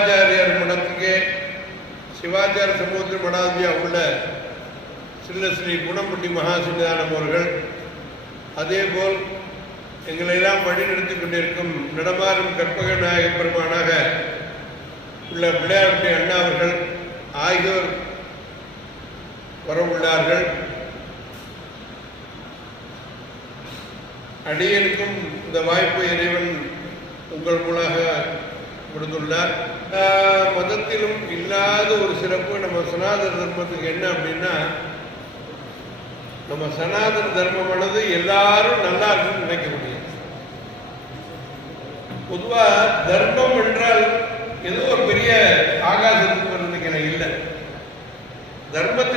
சிவாச்சாரியர் மடத்துக்கே சிவாச்சார சமூகத்தில் மடாதியாக உள்ள சின்ன ஸ்ரீ குணம்பட்டி மகாசிந்தானம் அவர்கள் அதேபோல் எங்களையெல்லாம் வழிநடத்தி கொண்டிருக்கும் நடமாறும் கற்பக நாயக பெருமானாக உள்ள பிள்ளையார்பட்டி அண்ணா அவர்கள் ஆகியோர் வரவுள்ளார்கள். அடியனுக்கும் இந்த வாய்ப்பு இறைவன் உங்கள் மூலமாக கொடுத்துள்ளார். மதத்திலும் இல்லாத ஒரு சிறப்பு நம்ம சனாதன தர்மத்துக்கு என்ன அப்படின்னா நம்ம சனாதன தர்மமானது எல்லாரும் நல்லா இருக்குன்னு நினைக்க முடியும் பொதுவா தர்மம் என்றால் ஏதோ ஒரு பெரிய ஆகாசத்துக்கு நினைக்கிறேன் இல்லை. தர்மத்தை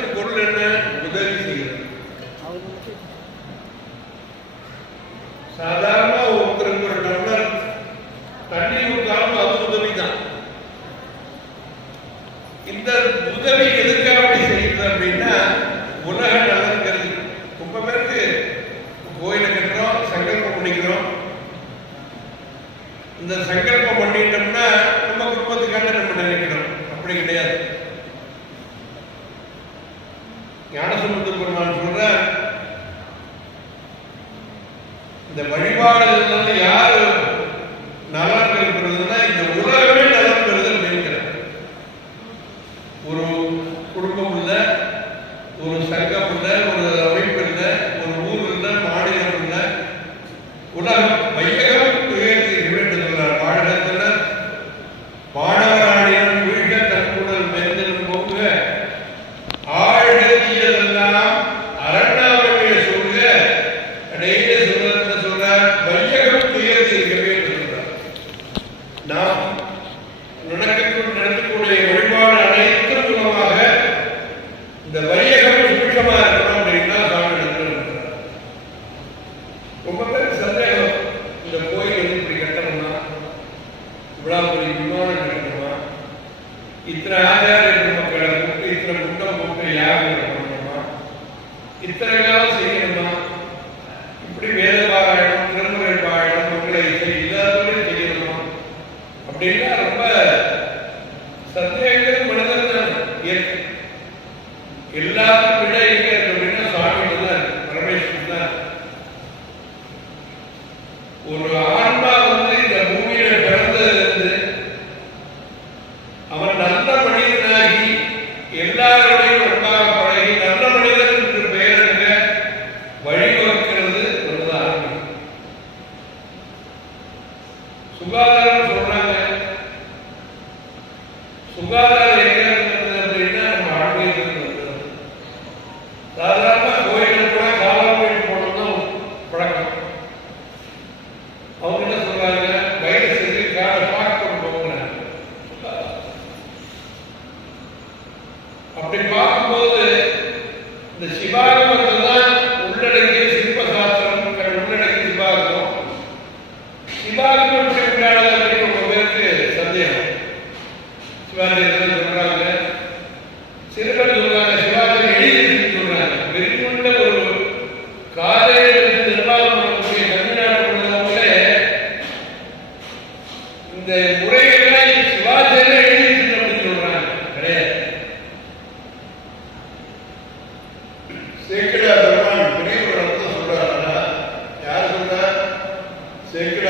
ఇతరుగా Thank you.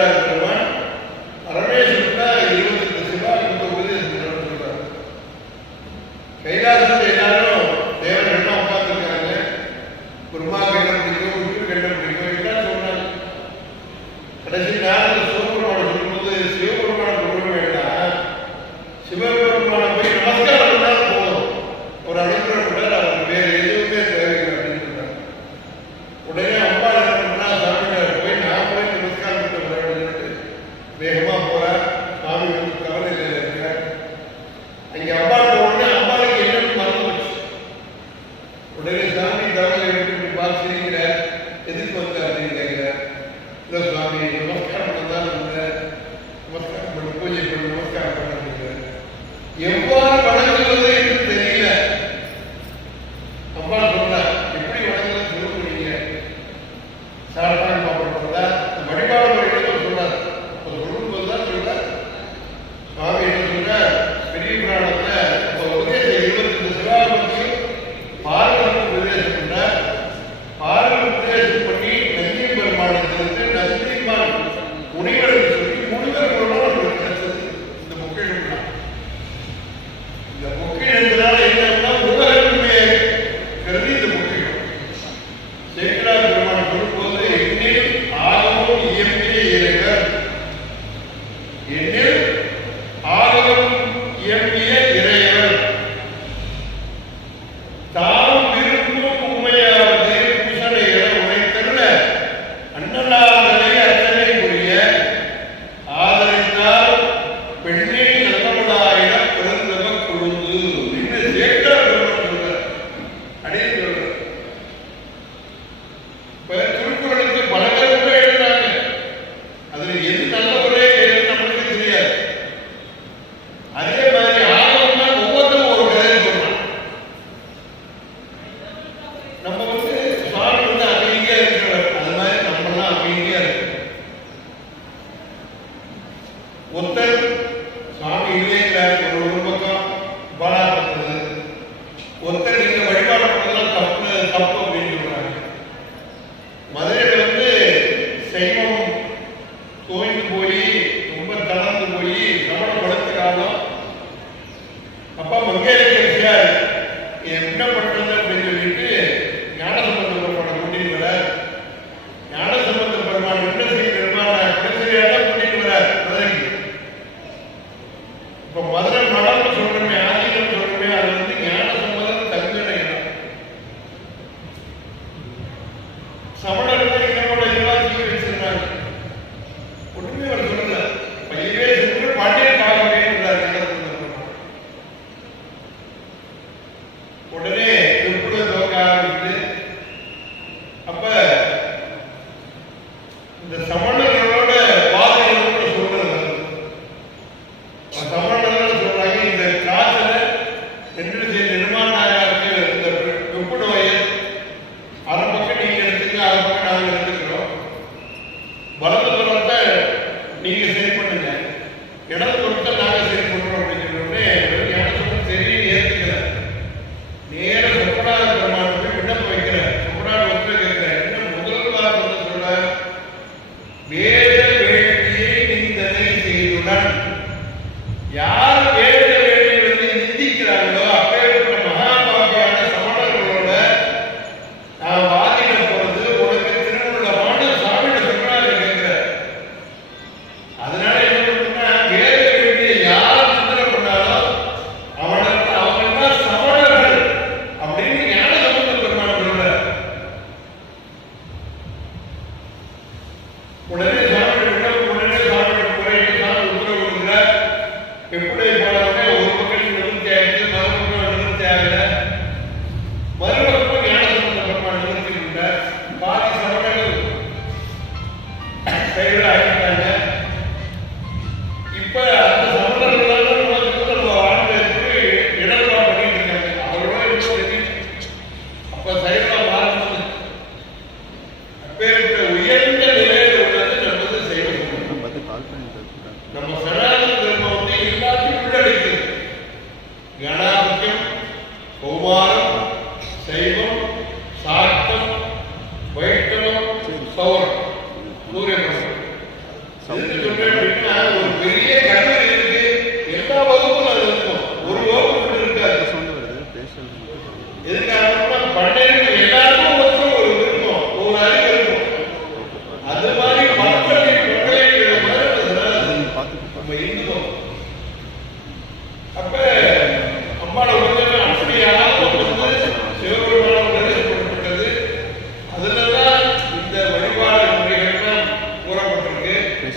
ഉടനെ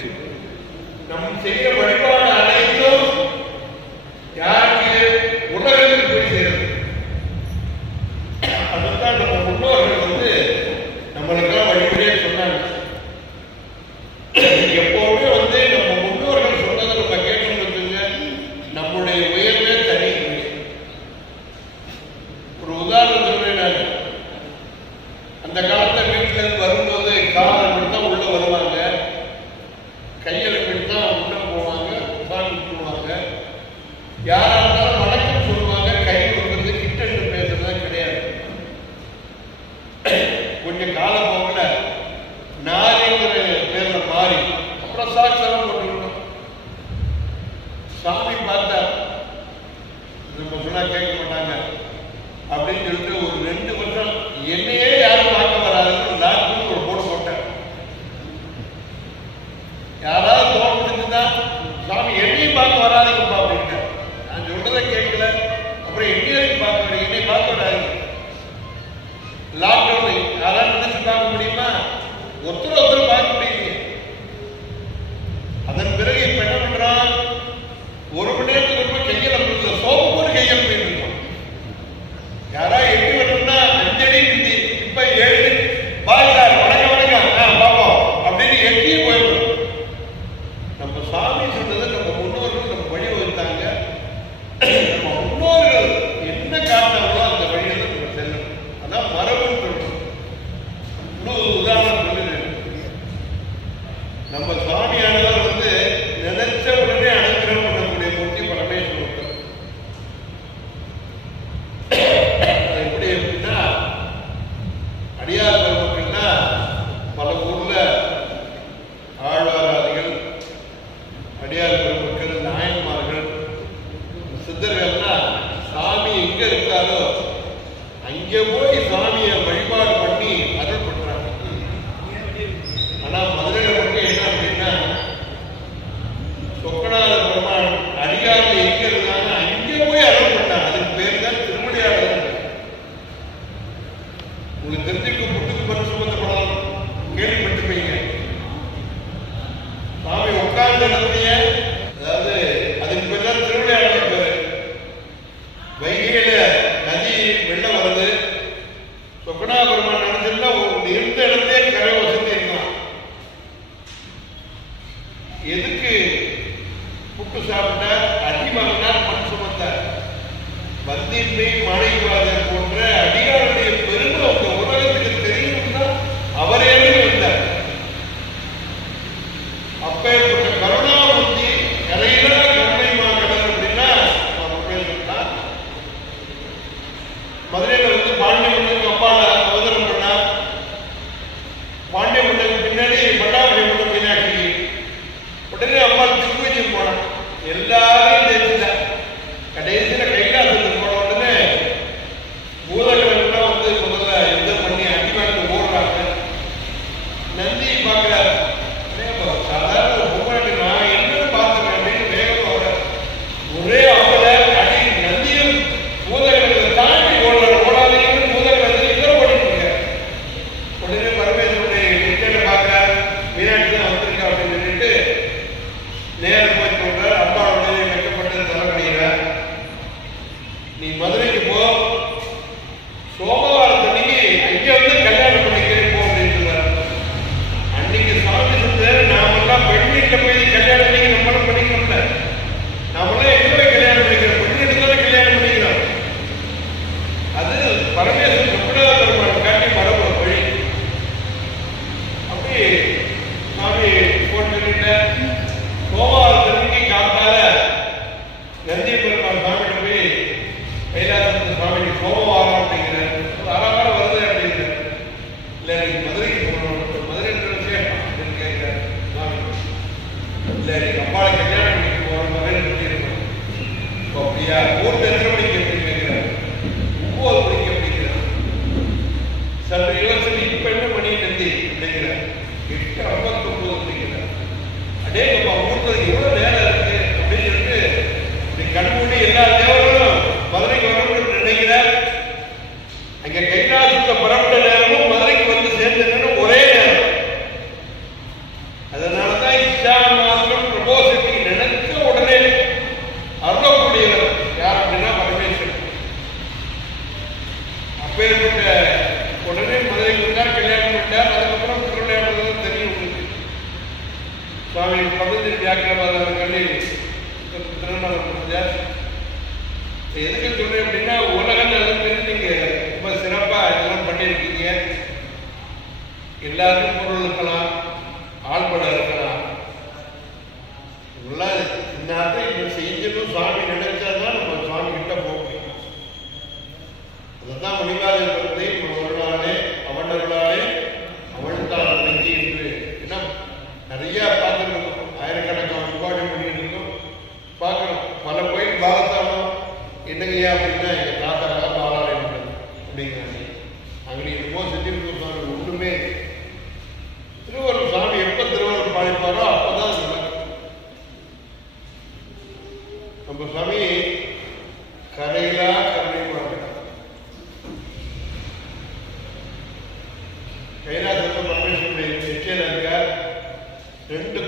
Então, seria Bobby எதுக்கு சொல்றேன் அப்படின்னா உலகம் அளவுக்கு நீங்க ரொம்ப சிறப்பா இதெல்லாம் பண்ணியிருக்கீங்க. எல்லாருக்கும் பொருளுக்கெல்லாம் എന്റെ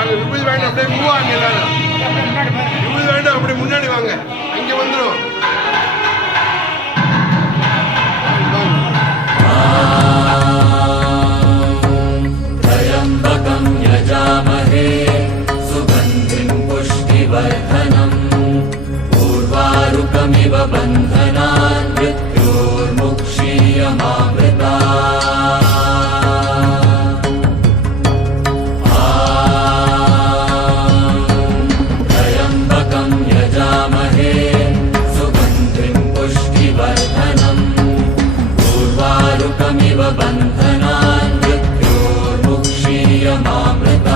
வாங்க விபுல் வேண்டாம் அப்படியே மூவ் ஆகுங்க எல்லாரும். விபுல் வேண்டாம் அப்படி முன்னாடி வாங்க. அங்கே வந்துடும் पूर्वारुकमिव बन्धनान् मृत्योर्मुक्षीयमाम